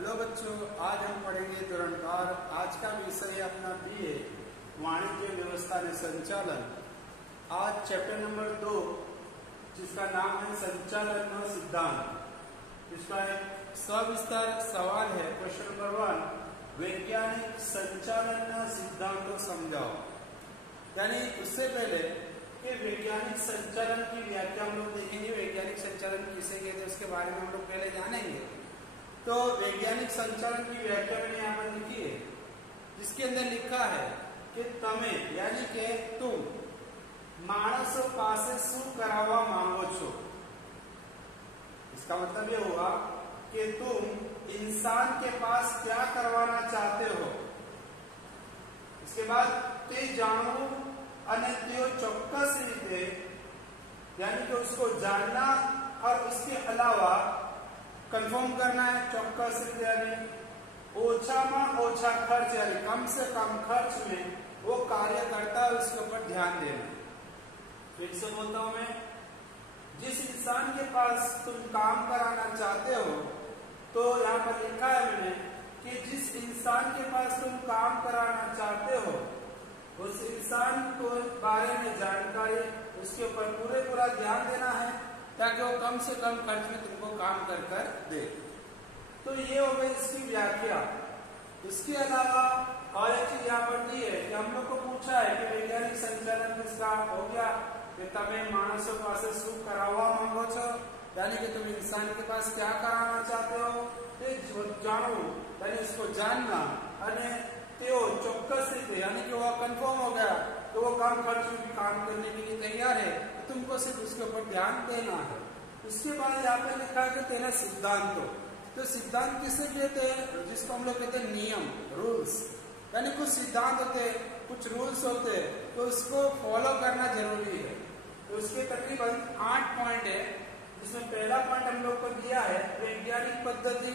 Hello बच्चों, आज हम पढ़ेंगे तुरंकार। आज का विषय है अपना बीए वाणिज्य व्यवस्था ने संचालन। आज चैप्टर नंबर 2 जिसका नाम है संचालन सिद्धांत। इसका एक सविस्तार सवाल है। क्वेश्चन नंबर 1, वैज्ञानिक संचालन सिद्धांत को समझाओ। यानी उससे पहले कि वैज्ञानिक संचालन की व्याख्या हम लोग देखेंगे। वैज्ञानिक संचालन किसे कहते हैं उसके बारे में हम लोग पहले जानेंगे। तो वैज्ञानिक संचालन की व्याख्या मैंने यहाँ पर लिखी है, जिसके अंदर लिखा है कि तमे यानी कि तुम मानसों पासे शू करावा मांगो छो। इसका मतलब ये हुआ कि तुम इंसान के पास क्या करवाना चाहते हो। इसके बाद ते जानो अने त्यो चौक्कस रीते यानी कि उसको जानना और उसके अलावा कंफर्म करना है। चौक्कस रीते यानी ओछा में ओछा खर्च यानी कम से कम खर्च में वो कार्य करता है, उसके ऊपर ध्यान देना। फिर से बोलता हूं मैं, जिस इंसान के पास तुम काम कराना चाहते हो, तो यहाँ पर लिखा है मैंने कि जिस इंसान के पास तुम काम कराना चाहते हो उस इंसान को बारे में जानकारी, उसके ऊपर पूरा ध्यान देना है ताकि वो कम से कम खर्च में तुमको काम कर दे। तो ये हो गई इसकी व्याख्या। इसके अलावा और एक चीज यहाँ पर दी है कि हम लोग को पूछा है कि वैज्ञानिक संचालन किसका हो गया कि तमें मानसों पास शू करावा मांगो छो, यानी कि तुम इंसान के पास क्या कराना चाहते हो जानो यानी उसको जानना, अने त्यो चौक्कस रीते यानी कि वो कंफर्म हो गया तो वो कम खर्च में काम करने के लिए तैयार है, तो तुमको सिर्फ उसके ऊपर ध्यान देना है। उसके बाद यहाँ पे लिखा है कि तेरा सिद्धांत। तो सिद्धांत किसे कहते हैं? जिसको हम लोग कहते हैं नियम, रूल्स। यानी कुछ सिद्धांत होते हैं, कुछ रूल्स होते हैं, तो उसको फॉलो करना जरूरी है। तो उसके तकरीबन 8 पॉइंट है, जिसमें पहला पॉइंट हम लोग को दिया है वैज्ञानिक पद्धति।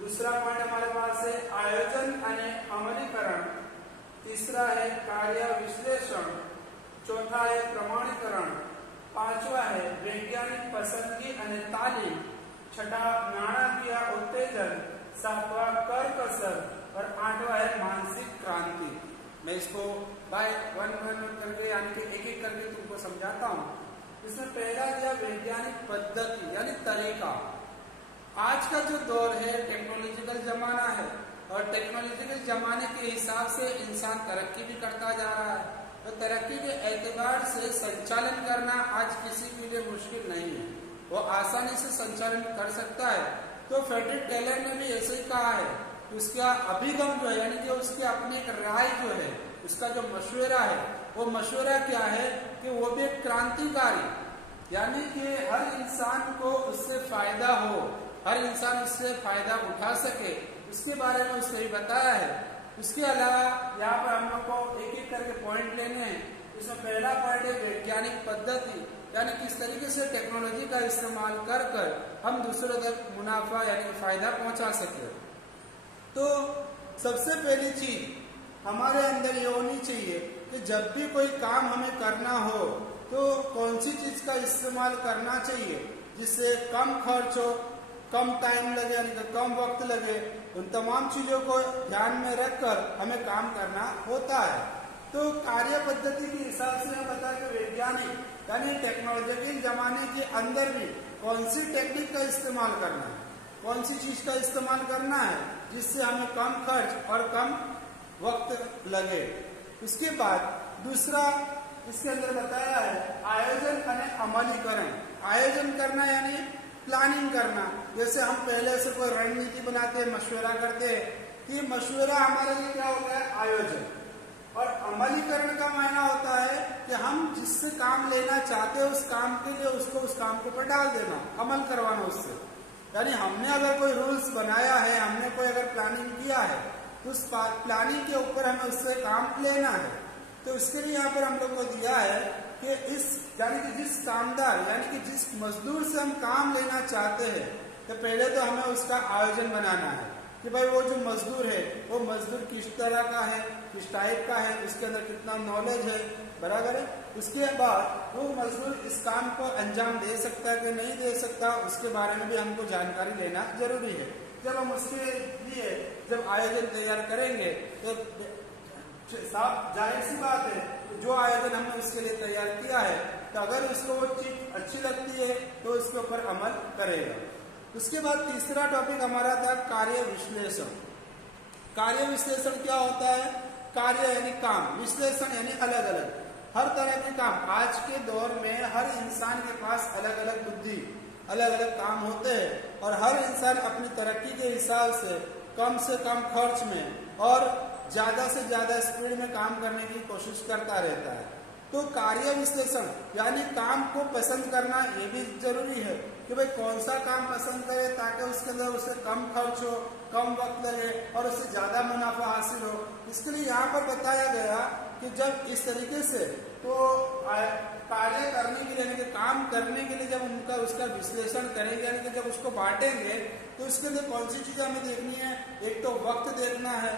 दूसरा पॉइंट हमारे पास है आयोजन अने अमलीकरण। तीसरा है कार्य विश्लेषण। चौथा है प्रमाणीकरण। पांचवा है वैज्ञानिक पसंदगी अने तालीम। छठा नाणाकीय उत्तेजन। सातवां कर कसर और आठवां है मानसिक क्रांति। मैं इसको बाय वन करके यानी कि एक करके तुमको समझाता हूँ। इसमें पहला दिया वैज्ञानिक पद्धति यानी तरीका। आज का जो दौर है टेक्नोलॉजिकल जमाना है, और टेक्नोलॉजिकल जमाने के हिसाब से इंसान तरक्की भी करता जा रहा है। तो तरक्की के एतबार से संचालन करना आज किसी के लिए मुश्किल नहीं है, वो आसानी से संचालन कर सकता है। तो फ्रेडरिक टेलर ने भी ऐसे ही कहा है, उसका अभिगम जो है यानी कि उसके अपने एक राय जो है, उसका जो मशवरा है, वो मशवरा क्या है कि वो भी एक क्रांतिकारी, यानी कि हर इंसान को उससे फायदा हो, हर इंसान उससे फायदा उठा सके, उसके बारे में उसने भी बताया है। उसके अलावा यहाँ पर हम लोग को एक करके पॉइंट लेने हैं। इसमें पहला पॉइंट है वैज्ञानिक पद्धति, यानी किस तरीके से टेक्नोलॉजी का इस्तेमाल कर हम दूसरों तक मुनाफा यानी फायदा पहुंचा सके। तो सबसे पहली चीज हमारे अंदर ये होनी चाहिए कि जब भी कोई काम हमें करना हो तो कौन सी चीज का इस्तेमाल करना चाहिए जिससे कम खर्च हो, कम टाइम लगे यानी कि कम वक्त लगे। उन तमाम चीजों को ध्यान में रखकर हमें काम करना होता है। तो कार्य पद्धति के हिसाब से हम बता कि वैज्ञानिक यानी टेक्नोलॉजिकल जमाने के अंदर भी कौन सी टेक्निक का इस्तेमाल करना है, कौन सी चीज का इस्तेमाल करना है जिससे हमें कम खर्च और कम वक्त लगे। उसके बाद दूसरा इसके अंदर बताया है आयोजन अने अमलीकरण। आयोजन करना यानी प्लानिंग करना। जैसे हम पहले से कोई रणनीति बनाते हैं, मशवरा करते हैं, ये मशवरा हमारे लिए क्या होता है? आयोजन। और अमलीकरण का मायना होता है कि हम जिससे काम लेना चाहते हैं उस काम के लिए उसको उस काम के ऊपर डाल देना, अमल करवाना उससे। यानी हमने अगर कोई रूल्स बनाया है, हमने कोई अगर प्लानिंग किया है, तो उस प्लानिंग के ऊपर हमें उससे काम लेना है। तो इसके लिए यहाँ पर हम लोग को दिया है कि इस यानी कि जिस कामदार यानी कि जिस मजदूर से हम काम लेना चाहते हैं, तो पहले तो हमें उसका आयोजन बनाना है कि भाई वो जो मजदूर है वो मजदूर किस तरह का है, किस टाइप का है, उसके अंदर कितना नॉलेज है, बराबर है। उसके बाद वो मजदूर इस काम को अंजाम दे सकता है कि नहीं दे सकता, उसके बारे में भी हमको जानकारी लेना जरूरी है। जब हम उसके लिए जब आयोजन तैयार करेंगे तो साफ जाहिर सी बात है, जो आयोजन हमने उसके लिए तैयार किया है तो अगर उसको वो चीज अच्छी लगती है तो उसके ऊपर अमल करेगा। उसके बाद तीसरा टॉपिक हमारा था कार्य विश्लेषण। कार्य विश्लेषण क्या होता है? कार्य यानी काम, विश्लेषण यानी अलग अलग, हर तरह के काम। आज के दौर में हर इंसान के पास अलग अलग बुद्धि, अलग अलग काम होते हैं और हर इंसान अपनी तरक्की के हिसाब से कम खर्च में और ज्यादा से ज्यादा स्पीड में काम करने की कोशिश करता रहता है। तो कार्य विश्लेषण यानी काम को पसंद करना ये भी जरूरी है कि भाई कौन सा काम पसंद करे ताकि उसके अंदर उसे कम खर्च हो, कम वक्त लगे और उससे ज्यादा मुनाफा हासिल हो। इसके लिए यहाँ पर बताया गया कि जब इस तरीके से तो कार्य करने के लिए यानी कि काम करने के लिए जब उसका विश्लेषण करेंगे यानी कि जब उसको बांटेंगे तो उसके लिए कौन सी चीजें हमें देखनी है? एक तो वक्त देखना है,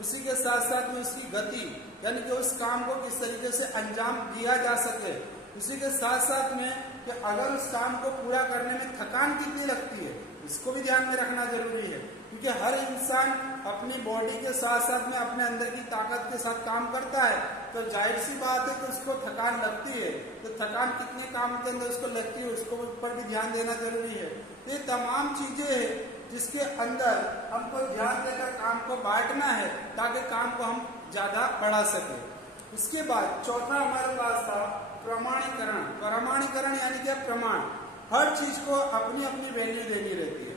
उसी के साथ साथ में उसकी गति यानी कि उस काम को किस तरीके से अंजाम दिया जा सके, उसी के साथ साथ में कि अगर उस काम को पूरा करने में थकान कितनी लगती है इसको भी ध्यान में रखना जरूरी है, क्योंकि हर इंसान अपनी बॉडी के साथ साथ में अपने अंदर की ताकत के साथ काम करता है तो जाहिर सी बात है कि उसको थकान लगती है। तो थकान कितने काम के अंदर उसको लगती है उसको ऊपर भी ध्यान देना जरूरी है। ये तमाम चीजें हैं जिसके अंदर हमको ध्यान देकर काम को बांटना है ताकि काम को हम ज्यादा बढ़ा सके। इसके बाद चौथा हमारे पास था प्रमाणीकरण। प्रमाणीकरण यानी कि प्रमाण, हर चीज को अपनी अपनी वैल्यू देनी रहती है,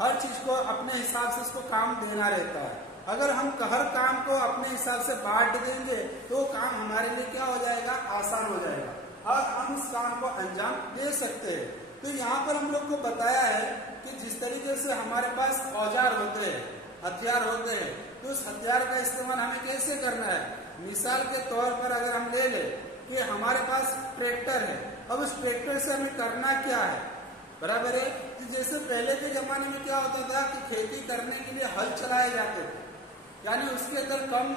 हर चीज को अपने हिसाब से उसको काम देना रहता है। अगर हम हर काम को अपने हिसाब से बांट देंगे तो काम हमारे लिए क्या हो जाएगा? आसान हो जाएगा और हम उस काम को अंजाम दे सकते हैं। तो यहाँ पर हम लोग को बताया है कि जिस तरीके से हमारे पास औजार होते हैं, हथियार होते हैं, तो उस हथियार का इस्तेमाल हमें कैसे करना है। मिसाल के तौर पर अगर हम ले लें कि हमारे पास ट्रैक्टर है, अब उस ट्रैक्टर से हमें करना क्या है? बराबर है कि जैसे पहले के जमाने में क्या होता था कि खेती करने के लिए हल चलाए जाते थे, यानी उसके अंदर कम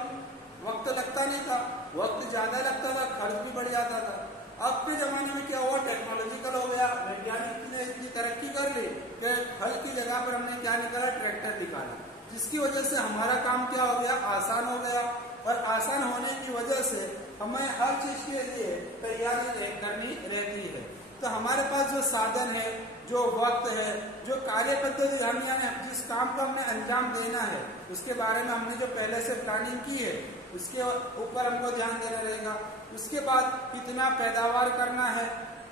वक्त लगता नहीं था, वक्त ज्यादा लगता था, खर्च भी बढ़ जाता था। अब के जमाने में क्या हुआ? टेक्नोलॉजिकल हो गया, वैज्ञानिक ने इतनी तरक्की कर ली कि हल की जगह पर हमने क्या निकाला? ट्रैक्टर निकाला, जिसकी वजह से हमारा काम क्या हो गया? आसान हो गया। और आसान होने की वजह से हमें हर चीज के लिए तैयारी करनी रहती है। तो हमारे पास जो साधन है, जो वक्त है, जो कार्य पद्धति हम यानी जिस काम को हमने अंजाम देना है उसके बारे में हमने जो पहले से प्लानिंग की है उसके ऊपर हमको ध्यान देना रहेगा। उसके बाद कितना पैदावार करना है,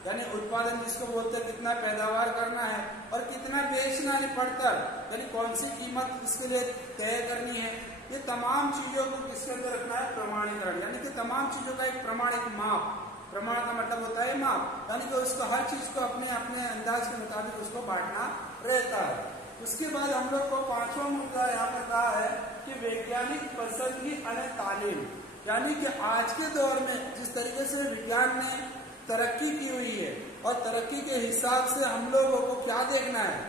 यानी उत्पादन जिसको बोलते हैं, कितना पैदावार करना है और कितना बेचना है पड़कर, यानी कौन सी कीमत इसके लिए तय करनी है। ये तमाम चीजों को किसके अंदर रखना है? प्रमाणीकरण, यानी कि तमाम चीजों का एक प्रमाण, एक माप। प्रमाण का मतलब होता है माप, यानी कि उसको हर चीज को अपने अपने अंदाज के मुताबिक उसको बांटना रहता है। उसके बाद हम लोग को पांचवा मुद्दा यहाँ पर कहा है कि वैज्ञानिक पसंदगी और तालीम, यानी कि आज के दौर में जिस तरीके से विज्ञान ने तरक्की की हुई है और तरक्की के हिसाब से हम लोगों को क्या देखना है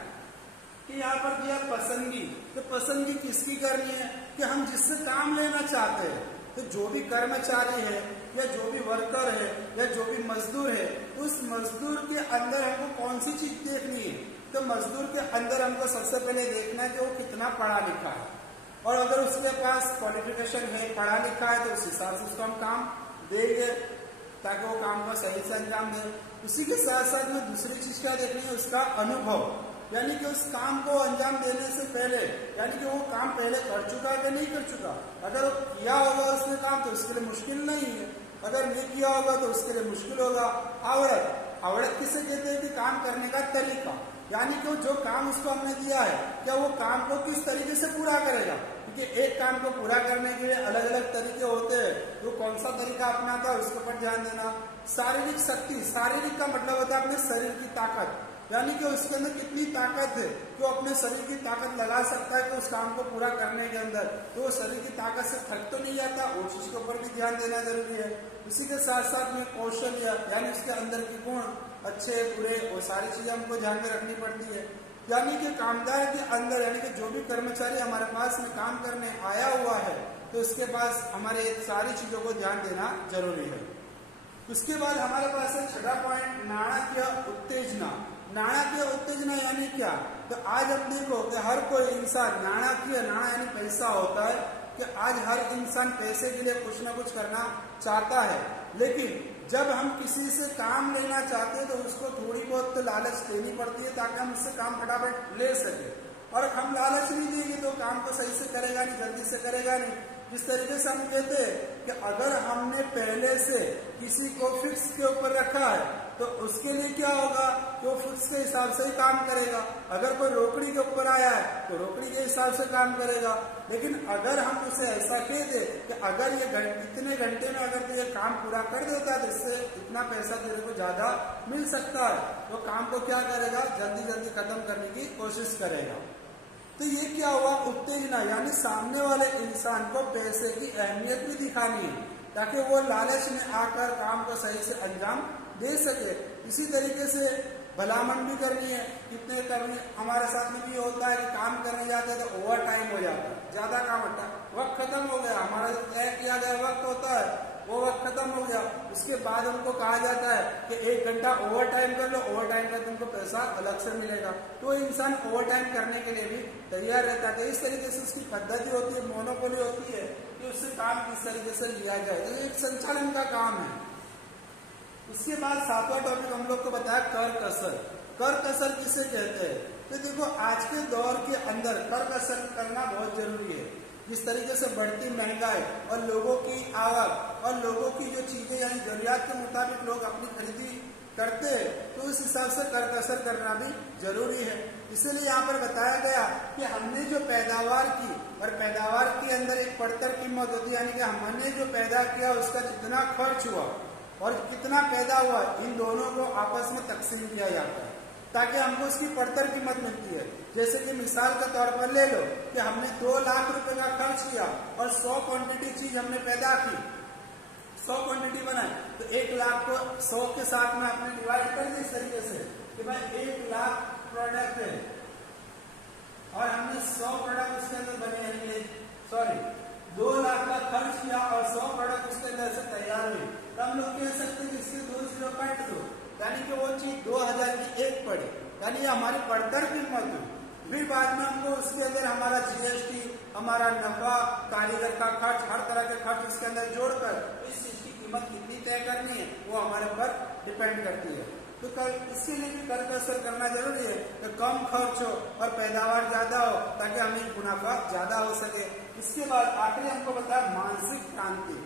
कि यहाँ पर दिया पसंदगी। तो पसंदगी किसकी करनी है कि हम जिससे काम लेना चाहते हैं, तो जो भी कर्मचारी है या जो भी वर्कर है या जो भी मजदूर है, उस मजदूर के अंदर हमको कौन सी चीज देखनी है? तो मजदूर के अंदर हमको सबसे पहले देखना है कि वो कितना पढ़ा लिखा है, और अगर उसके पास क्वालिफिकेशन है, पढ़ा लिखा है, तो उस हिसाब से उसको हम काम देंगे ताकि वो काम को सही से अंजाम दे। उसी के साथ साथ में दूसरी चीज क्या देखनी है? उसका अनुभव, यानी कि उस काम को अंजाम देने से पहले, यानी कि वो काम पहले कर चुका है कि नहीं कर चुका। अगर वो किया होगा उसने काम तो उसके लिए मुश्किल नहीं है, अगर नहीं किया होगा तो उसके लिए मुश्किल होगा। आवड़त, आवड़त किसे कहते हैं कि काम करने का तरीका, यानी कि जो काम उसको हमने दिया है क्या वो काम को किस तरीके से पूरा करेगा, क्योंकि एक काम को पूरा करने के लिए अलग अलग तरीके होते हैं, तो कौन सा तरीका अपनाता है उसके ऊपर ध्यान देना। शारीरिक शक्ति, शारीरिक का मतलब होता है अपने शरीर की ताकत, यानी कि उसके अंदर कितनी ताकत है कि वो अपने शरीर की ताकत लगा सकता है कि उस काम को पूरा करने के अंदर, तो वो शरीर की ताकत से थक तो नहीं जाता, वो चीज के ऊपर भी ध्यान देना जरूरी है। इसी के साथ साथ में कौशल्य, यानी उसके अंदर की गुण, अच्छे बुरे, वो सारी चीजें हमको ध्यान में रखनी पड़ती है। यानी कि कामदार के अंदर, यानी कि जो भी कर्मचारी हमारे पास में काम करने आया हुआ है, तो उसके पास हमारे सारी चीजों को ध्यान देना जरूरी है। उसके बाद हमारे पास है छठा पॉइंट, नाणकीय उत्तेजना। नाणकीय उत्तेजना यानी क्या? तो आज हम देखो कि हर कोई इंसान नाणकीय, नाणा यानी पैसा होता है, कि आज हर इंसान पैसे के लिए कुछ ना कुछ करना चाहता है, लेकिन जब हम किसी से काम लेना चाहते हैं तो उसको थोड़ी बहुत तो लालच देनी पड़ती है ताकि हम उससे काम फटाफट ले सके। और हम लालच नहीं देंगे तो काम को सही से करेगा नहीं, जल्दी से करेगा नहीं। जिस तरीके से हम कहते हैं कि अगर हमने पहले से किसी को फिक्स के ऊपर रखा है तो उसके लिए क्या होगा कि वो फिक्स के हिसाब से ही काम करेगा। अगर कोई रोकड़ी के ऊपर आया है तो रोकड़ी के हिसाब से काम करेगा। लेकिन अगर हम उसे ऐसा कह दे कि अगर ये इतने घंटे में अगर तो ये काम पूरा कर देता है तो इससे इतना पैसा तेरे को ज्यादा मिल सकता है, तो काम को क्या करेगा, जल्दी जल्दी खत्म करने की कोशिश करेगा। तो ये क्या हुआ, उत्तेजना, यानी सामने वाले इंसान को पैसे की अहमियत भी दिखानी है ताकि वो लालच में आकर काम को सही से अंजाम दे सके। इसी तरीके से भलामन भी करनी है, कितने करनी। हमारे साथ में भी होता है कि काम करने जाते हैं तो ओवर टाइम हो जाता है, ज्यादा काम होता है, वक्त खत्म हो गया, हमारा जो तय किया गया वक्त होता है वो वक्त खत्म हो गया। उसके बाद हमको कहा जाता है कि 1 घंटा ओवर टाइम कर लो, ओवर टाइम का तुमको पैसा अलग से मिलेगा। तो इंसान ओवर टाइम करने के लिए भी तैयार रहता है। इस तरीके से उसकी पद्धति होती है, मोनोपोली होती है कि उससे काम किस तरीके से लिया जाए, तो एक संचालन का काम है। उसके बाद 7वां टॉपिक हम लोग को बताया कर कसर। कर कसर किसे कहते हैं? तो देखो आज के दौर के अंदर कर कसर करना बहुत जरूरी है। जिस तरीके से बढ़ती महंगाई और लोगों की आवक और लोगों की जो चीजें यानी जरूरियात के मुताबिक लोग अपनी खरीदी करते हैं, तो उस हिसाब से कर कसर करना भी जरूरी है। इसीलिए यहाँ पर बताया गया कि हमने जो पैदावार की और पैदावार के अंदर एक पड़तर कीमत होती है, यानी कि हमने जो पैदा किया उसका जितना खर्च हुआ और कितना पैदा हुआ, इन दोनों को आपस में तकसीम किया जाता है ताकि हमको उसकी पड़तर कीमत मिलती है। जैसे कि मिसाल के तौर पर ले लो कि हमने 2 लाख रुपए का खर्च किया और 100 क्वांटिटी चीज हमने पैदा की, 100 क्वांटिटी बनाई, तो 1 लाख को 100 के साथ में आपने डिवाइड कर दी इस तरीके से कि भाई 1 लाख प्रोडक्ट है और हमने 100 प्रोडक्ट उसके अंदर बने, सॉरी 2 लाख का खर्च किया और 100 प्रोडक्ट उसके अंदर से तैयार हुई, तो हम लोग कह सकते हैं कि इसके 2 0 काट दो, यानी कि वो चीज 2000 की 1 पड़ी, यानी ये हमारी पड़तर कीमत हुई। फिर बाद में हमको उसके अंदर हमारा जीएसटी, हमारा नफा, कारीगर का खर्च, हर तरह के खर्च उसके अंदर जोड़कर इस चीज की कीमत कितनी तय करनी है वो हमारे ऊपर डिपेंड करती है। तो इसके लिए भी कर कसर करना जरूरी है कि कम खर्च हो और पैदावार ज्यादा हो ताकि हमें मुनाफा ज्यादा हो सके। इसके बाद आखिरी हमको बताया मानसिक क्रांति।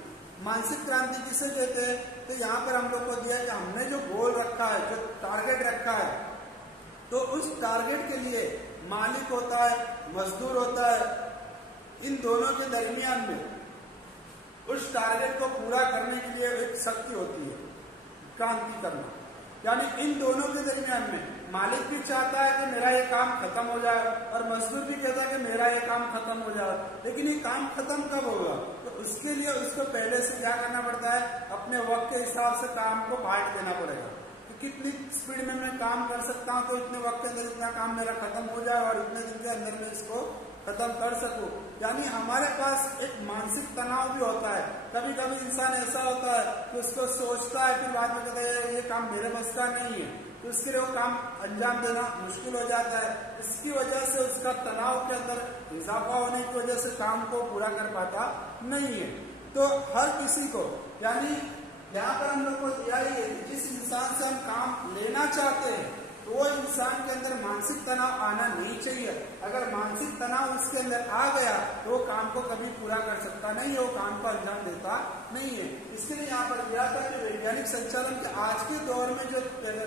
मानसिक क्रांति किसे कहते हैं? तो यहाँ पर हम लोग को दिया कि हमने जो गोल रखा है, जो टारगेट रखा है, तो उस टारगेट के लिए मालिक होता है, मजदूर होता है, इन दोनों के दरमियान में उस टारगेट को पूरा करने के लिए एक शक्ति होती है क्रांति करना। यानी इन दोनों के दरमियान में मालिक भी चाहता है कि मेरा ये काम खत्म हो जाए और मजदूर भी कहता है कि मेरा ये काम खत्म हो जाए, लेकिन ये काम खत्म कब होगा? तो उसके लिए उसको पहले से क्या करना पड़ता है, अपने वक्त के हिसाब से काम को बांट देना पड़ेगा कि कितनी स्पीड में मैं काम कर सकता हूँ, तो इतने वक्त के अंदर इतना काम मेरा खत्म हो जाए और इतने दिन के अंदर मैं इसको खत्म कर सकूं। यानी हमारे पास एक मानसिक तनाव भी होता है। कभी कभी इंसान ऐसा होता है कि उसको सोचता है फिर बाद में कहता है ये काम मेरे बस का नहीं है, तो उसके लिए वो काम अंजाम देना मुश्किल हो जाता है। इसकी वजह से उसका तनाव के अंदर इजाफा होने की वजह से काम को पूरा कर पाता नहीं है। तो हर किसी को, यानी यहाँ पर हम लोग को दिया ही है कि जिस इंसान से हम काम लेना चाहते हैं तो वो इंसान के अंदर मानसिक तनाव आना नहीं चाहिए। अगर मानसिक तनाव उसके अंदर आ गया तो वो काम को कभी पूरा कर सकता नहीं है, वो काम को अंजाम देता नहीं है। इसके लिए यहाँ पर दिया था कि वैज्ञानिक संचालन के आज के दौर में जो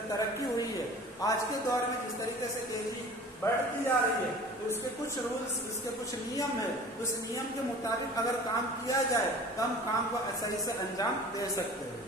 तरक्की हुई है, आज के दौर में जिस तरीके से तेजी बढ़ती जा रही है, तो इसके कुछ रूल्स, इसके कुछ नियम है, उस नियम के मुताबिक अगर काम किया जाए तो हम काम को सही से अंजाम दे सकते हैं।